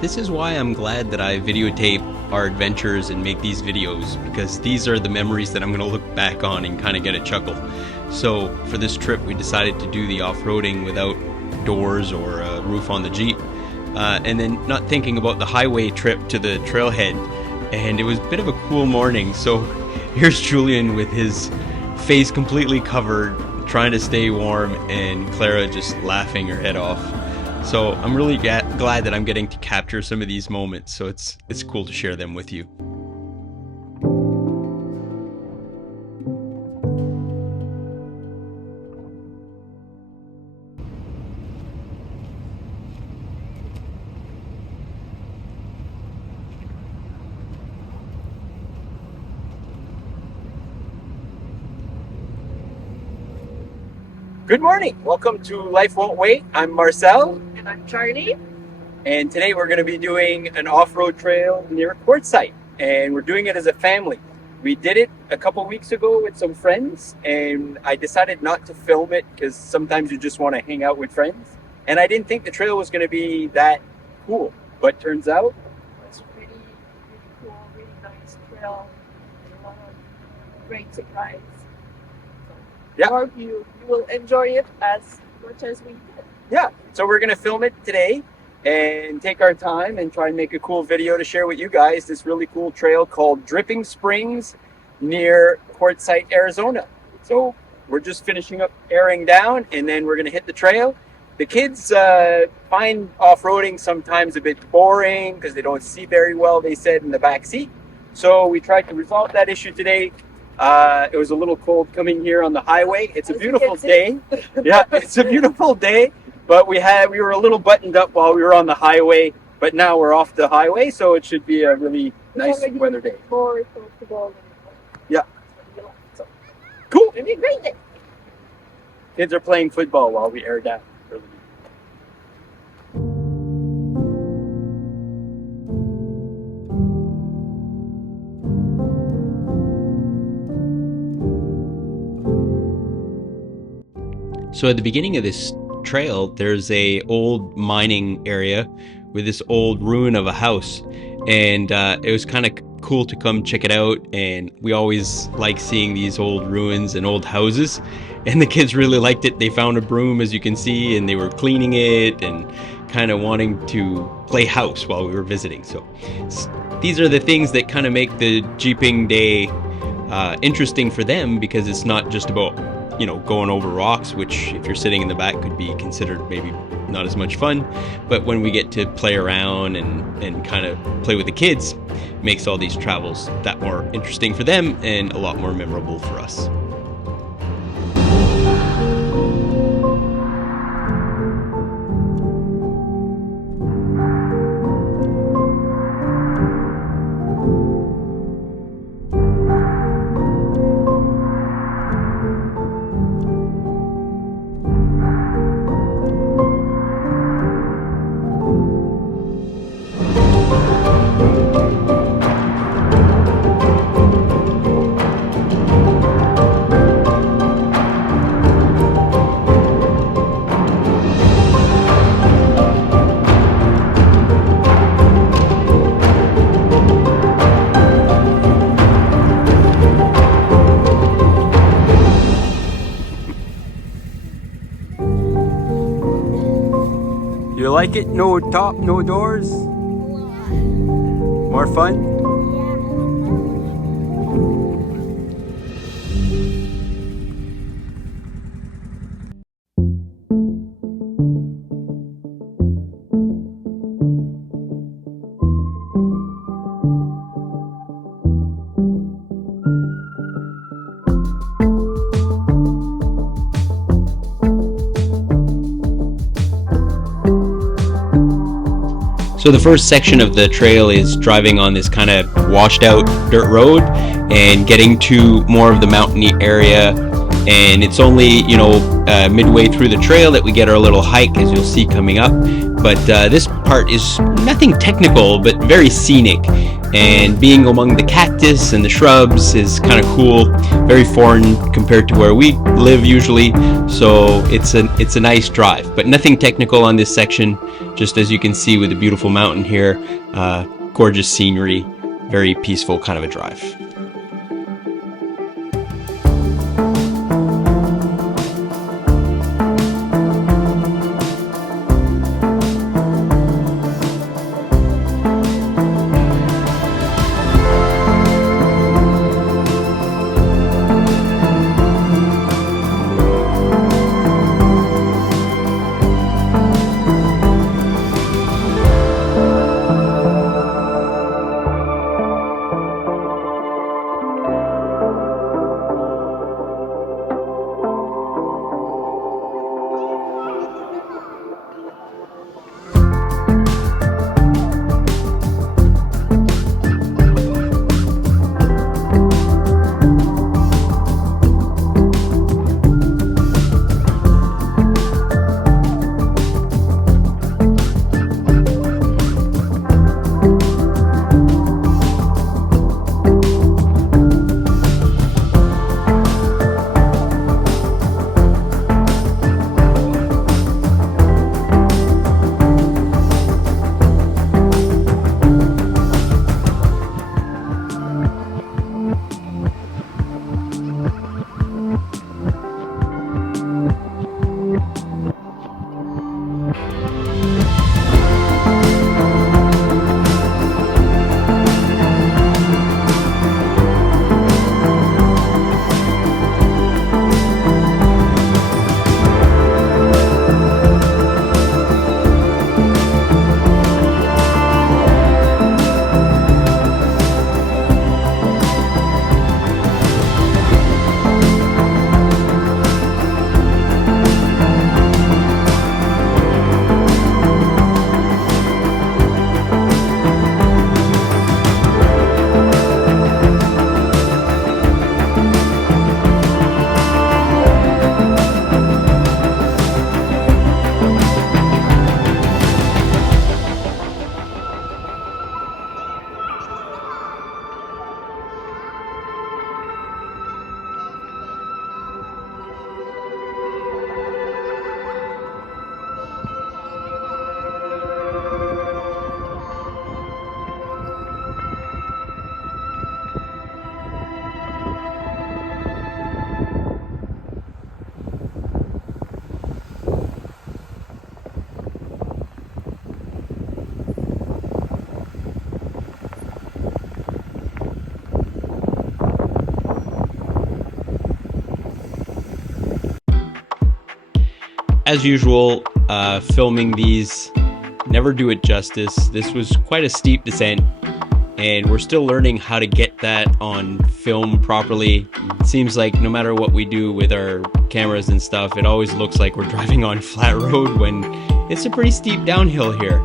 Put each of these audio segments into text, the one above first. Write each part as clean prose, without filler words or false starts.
This is why I'm glad that I videotape our adventures and make these videos, because these are the memories that I'm going to look back on and kind of get a chuckle. So for this trip we decided to do the off-roading without doors or a roof on the Jeep, and then not thinking about the highway trip to the trailhead, and it was a bit of a cool morning. So here's Julian with his face completely covered, trying to stay warm, and Clara just laughing her head off. So I'm really glad that I'm getting to capture some of these moments, so it's cool to share them with you. Good morning. Welcome to Life Won't Wait. I'm Marcel. And I'm Charlie. And today we're going to be doing an off-road trail near Quatzite. And we're doing it as a family. We did it a couple weeks ago with some friends, and I decided not to film it because sometimes you just want to hang out with friends. And I didn't think the trail was going to be that cool. But turns out It's really cool, really nice trail, and a lot of great surprise. Yeah. Or you will enjoy it as much as we did. yeah, so we're going to film it today and take our time and try and make a cool video to share with you guys this really cool trail called Dripping Springs near Quatzite, Arizona. So we're just finishing up airing down, and then we're going to hit the trail. The kids find off-roading sometimes a bit boring because they don't see very well, they said, in the back seat. So we tried to resolve that issue today. It was a little cold coming here on the highway. It's a beautiful day. Yeah, it's a beautiful day, but we were a little buttoned up while we were on the highway, but now we're off the highway, so it should be a really nice weather day. More comfortable. Yeah. So, Cool. it'll be a great day. Kids are playing football while we air down. So at the beginning of this trail, there's a old mining area with this old ruin of a house, and it was kind of cool to come check it out. And we always like seeing these old ruins and old houses, and the kids really liked it. They found a broom, as you can see, and they were cleaning it and kind of wanting to play house while we were visiting. So these are the things that kind of make the jeeping day interesting for them, because it's not just about going over rocks, which if you're sitting in the back could be considered maybe not as much fun. But when we get to play around and kind of play with the kids, makes all these travels that more interesting for them and a lot more memorable for us. You like it? No top, no doors? More fun? So the first section of the trail is driving on this kind of washed out dirt road and getting to more of the mountainy area and it's only, midway through the trail that we get our little hike, as you'll see coming up. But this part is nothing technical, but very scenic, and being among the cactus and the shrubs is kind of cool, very foreign compared to where we live usually. So it's a nice drive, but nothing technical on this section, just as you can see with the beautiful mountain here, gorgeous scenery, very peaceful kind of a drive. As usual, filming these never do it justice. This was quite a steep descent, and we're still learning how to get that on film properly. It seems like no matter what we do with our cameras and stuff, it always looks like we're driving on flat road when it's a pretty steep downhill here.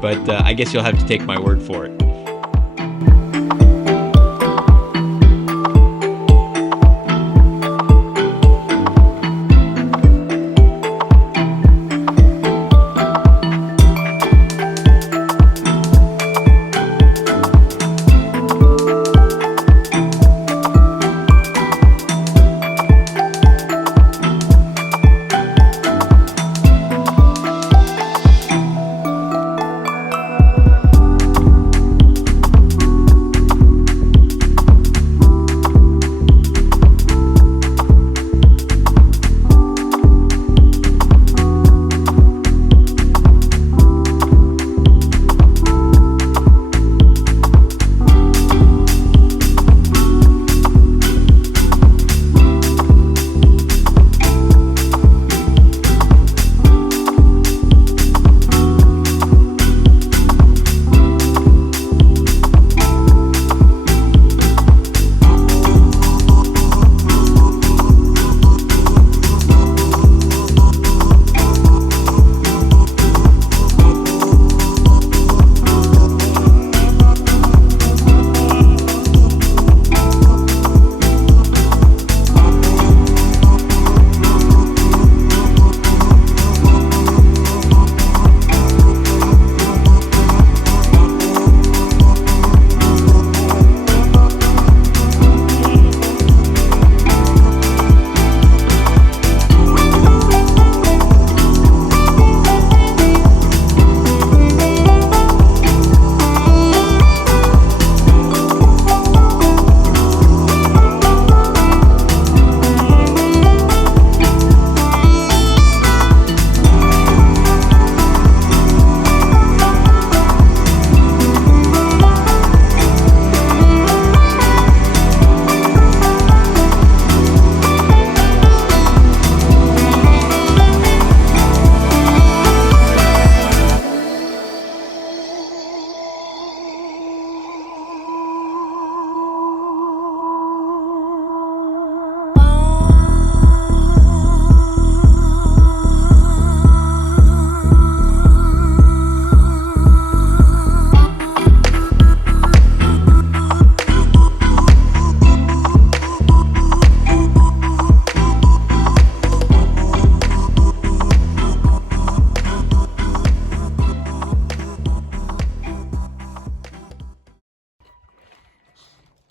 But I guess you'll have to take my word for it.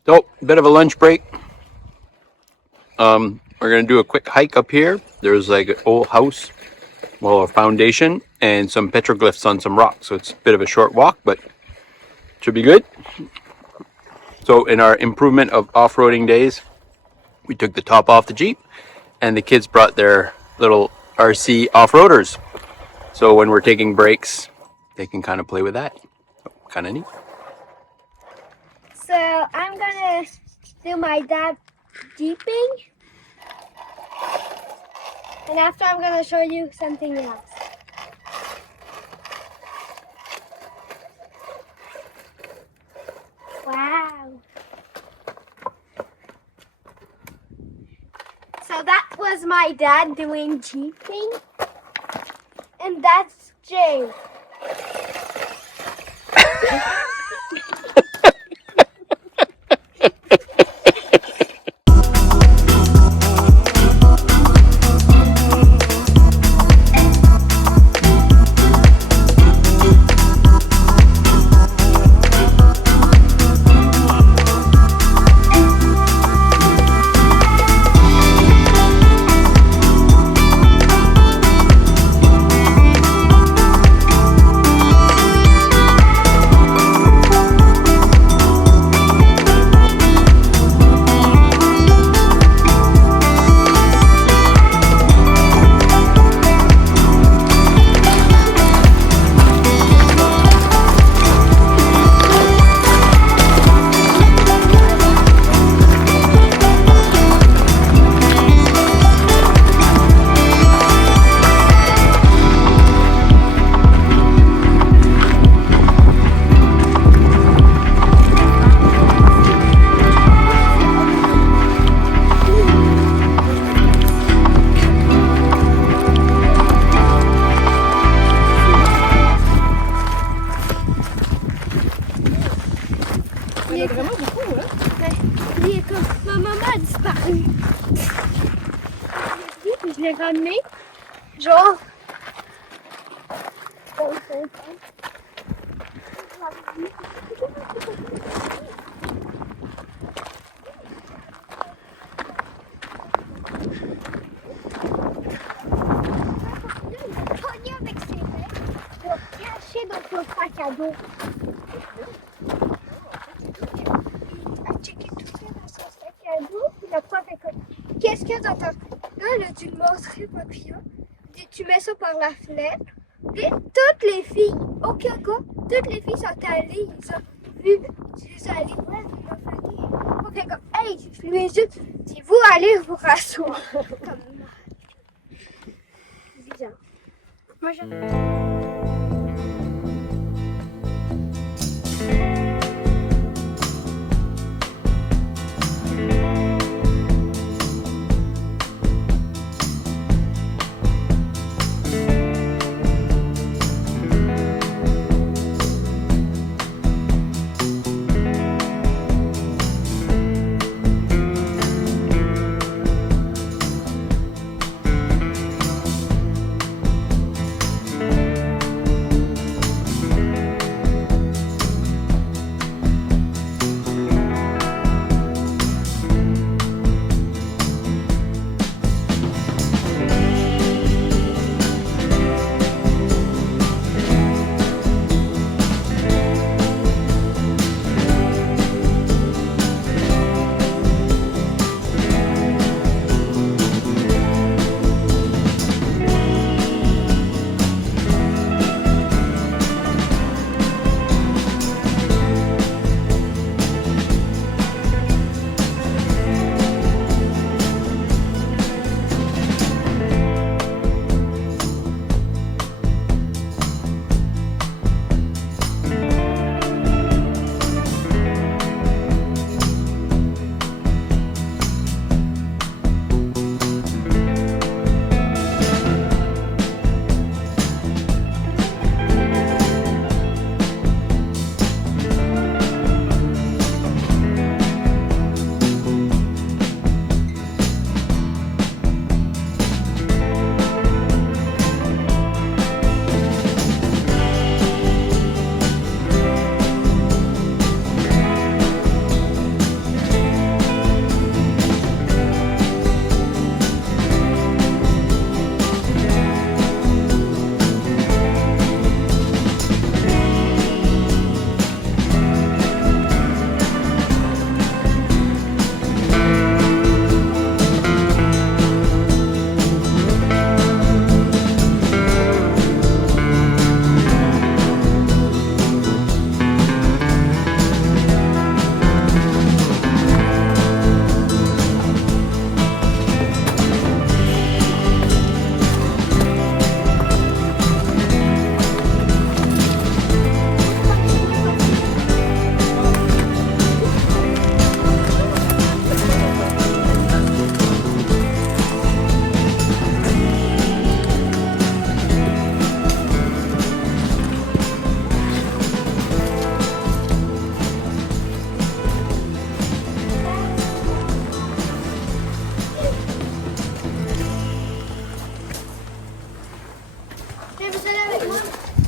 So, bit of a lunch break. We're gonna do a quick hike up here. There's like an old house, well, a foundation, and some petroglyphs on some rocks. So it's a bit of a short walk, but should be good. So in our improvement of off-roading days, we took the top off the Jeep, and the kids brought their little RC off-roaders. So when we're taking breaks, they can kind of play with that. Kind of neat. So I'm gonna do my dad jeeping, and after I'm gonna show you something else. Wow. So that was my dad doing jeeping, and that's Jay. Il y en a vraiment beaucoup, hein? Il est comme... Ma maman a disparu. Puis je l'ai ramené. Genre... avec ses mains, il l'a caché dans son sac à dos. Il a checké tout ça dans son sac à dos, puis la prof est comme, qu'est-ce qu'il y a dans ta... Là, elle a dû le montrer, papillon. Tu mets ça par la fenêtre. Et toutes les filles, aucun cas, toutes les filles sont allées, ils ont vu, ils sont allées voir, ils ont fait, ok, comme, hey, je lui ai juste dit, vous allez vous rasseoir. Comme, bizarre. Moi, je...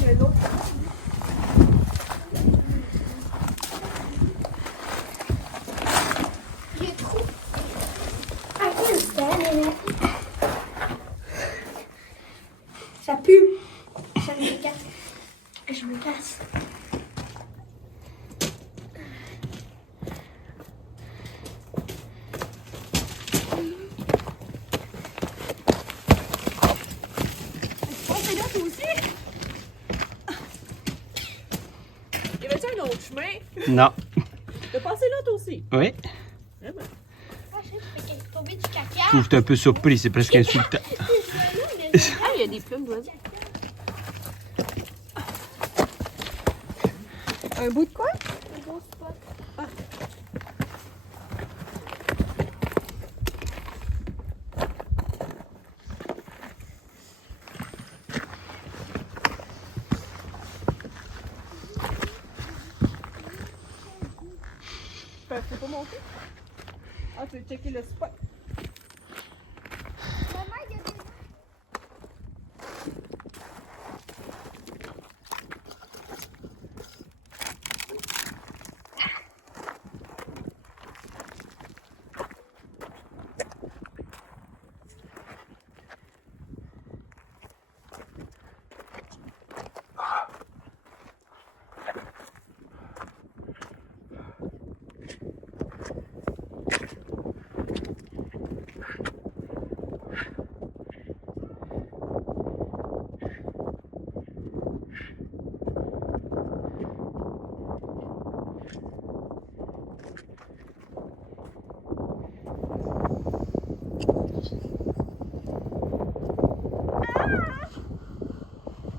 avait l'autre. J'ai trop. Ah, c'est belle. Ça pue. Ça me casse. Je me casse. Passez là, toi aussi? Y avait-tu un autre chemin? Non. T'as passé là, toi aussi? Oui. Eh ben. Moi, je sais qu'il est tombé du caca. Je suis un peu surpris, c'est presque insultant. Ah, il y a des plumes d'oiseaux. Un bout de quoi? Un gros spot. Faut pas monter? Ah, tu veux checker le spot? Maman, il y a des...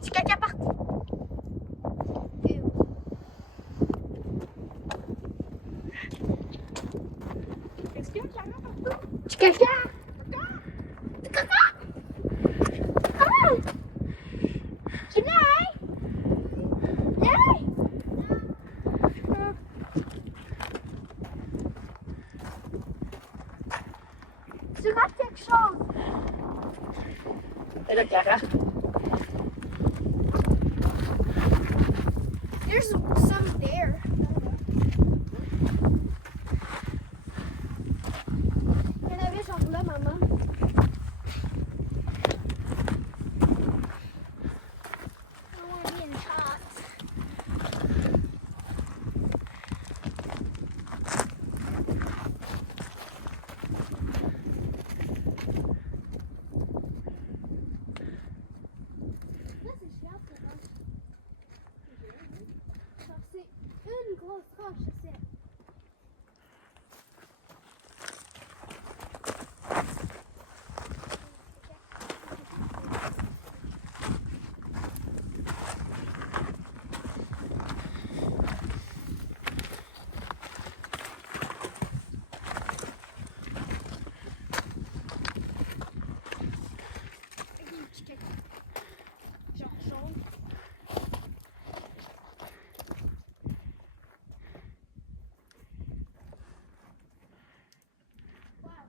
Du caca partout. Qu'est-ce qu'il y a, Clara, partout? Du caca. Du caca. Ah! Tu l'as? Viens. Tu rates quelque chose. Et là, Clara. There's some there. Il y en avait genre là, maman. I want to be in shots. Là, c'est chiant, c'est bon. Genre, c'est une grosse roche, je sais. Avec un petit caca. Genre jaune. Wow.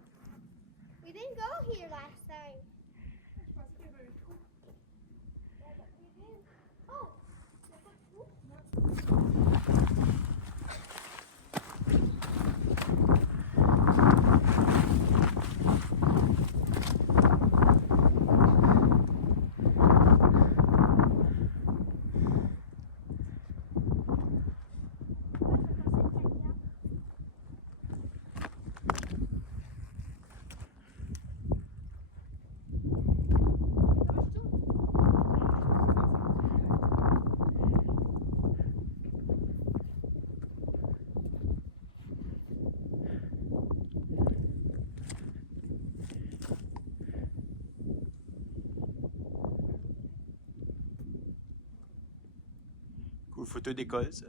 We didn't go here last time. Je pensais qu'il y avait un trou. Yeah, but we didn't. Oh, il y a pas de trou? Cool photo d'école, ça.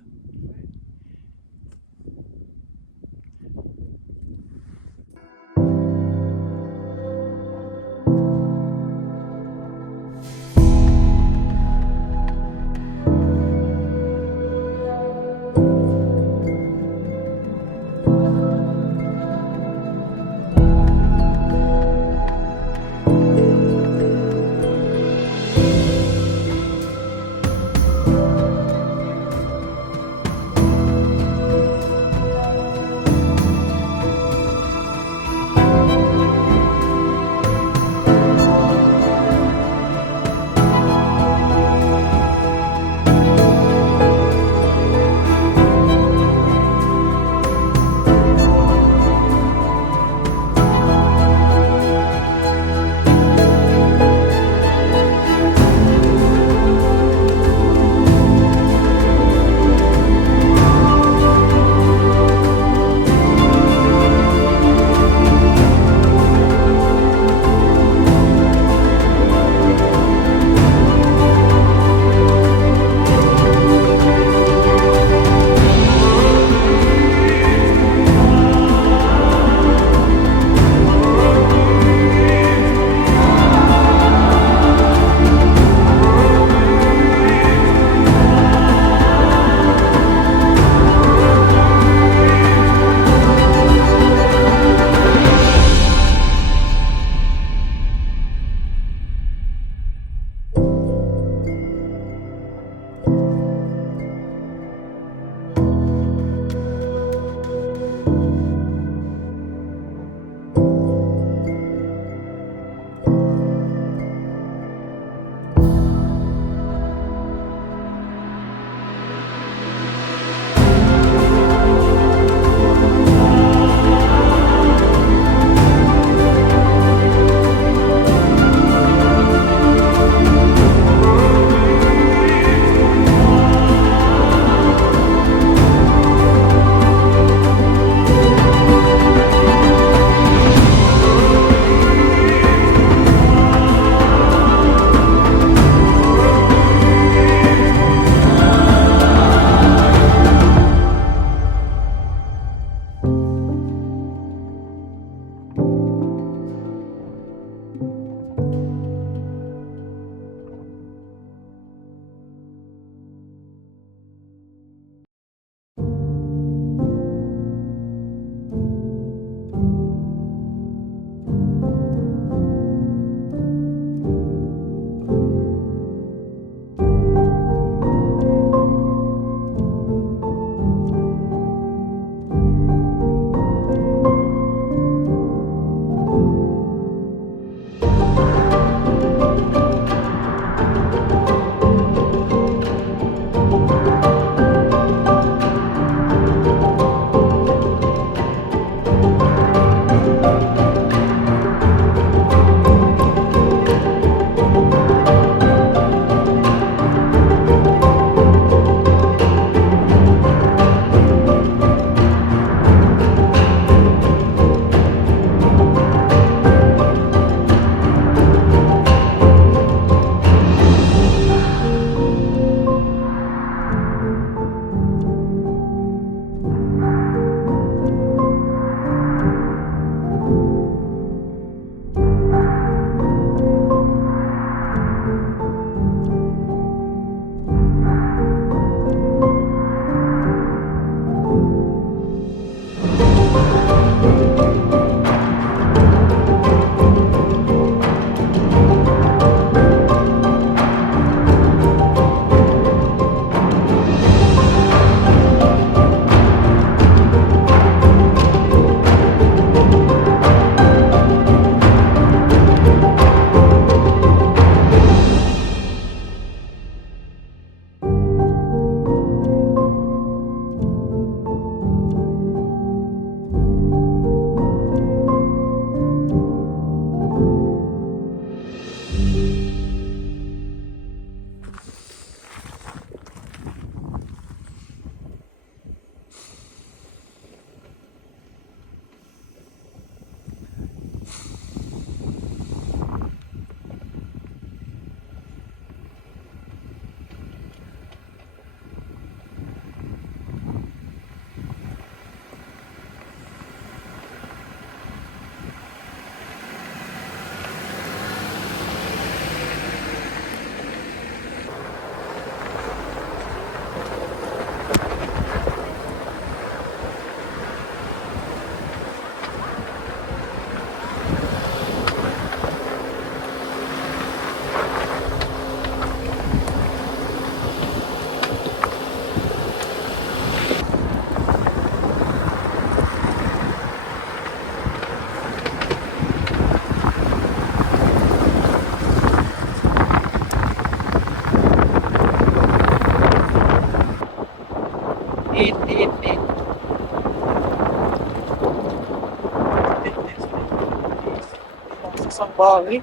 Bali.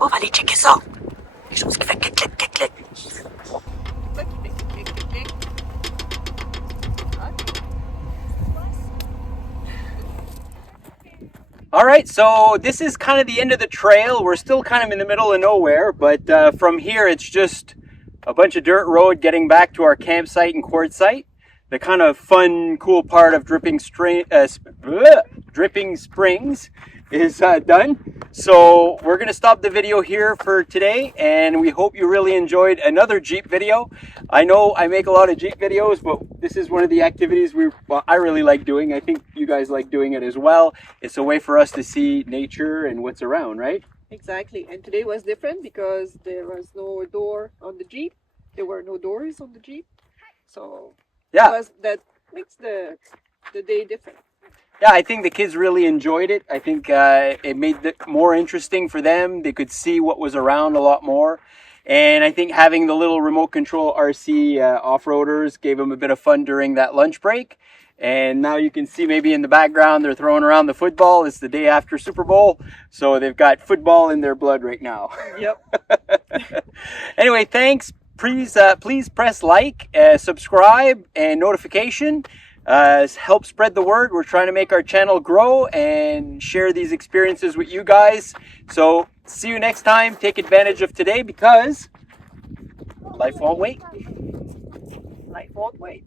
On va aller checker ça. Quelque chose qui fait clic, clic, clic, clic. Ça qui fait clic, clic, clic. All right, so this is kind of the end of the trail. We're still kind of in the middle of nowhere, but from here it's just a bunch of dirt road getting back to our campsite in Quatzite. The kind of fun, cool part of Dripping Springs is done. So we're going to stop the video here for today, and we hope you really enjoyed another Jeep video. I know I make a lot of Jeep videos, but this is one of the activities I really like doing. I think you guys like doing it as well. It's a way for us to see nature and what's around, right? Exactly. And today was different because there was no door on the Jeep. There were no doors on the Jeep. So Yeah. that makes the day different. Yeah, I think the kids really enjoyed it. I think it made it more interesting for them. They could see what was around a lot more. And I think having the little remote control RC off-roaders gave them a bit of fun during that lunch break. And now you can see maybe in the background they're throwing around the football. It's the day after Super Bowl, so they've got football in their blood right now. Yep. Anyway, thanks. Please press like, subscribe, and notification. Help spread the word. We're trying to make our channel grow and share these experiences with you guys. So see you next time. Take advantage of today because life won't wait. Life won't wait.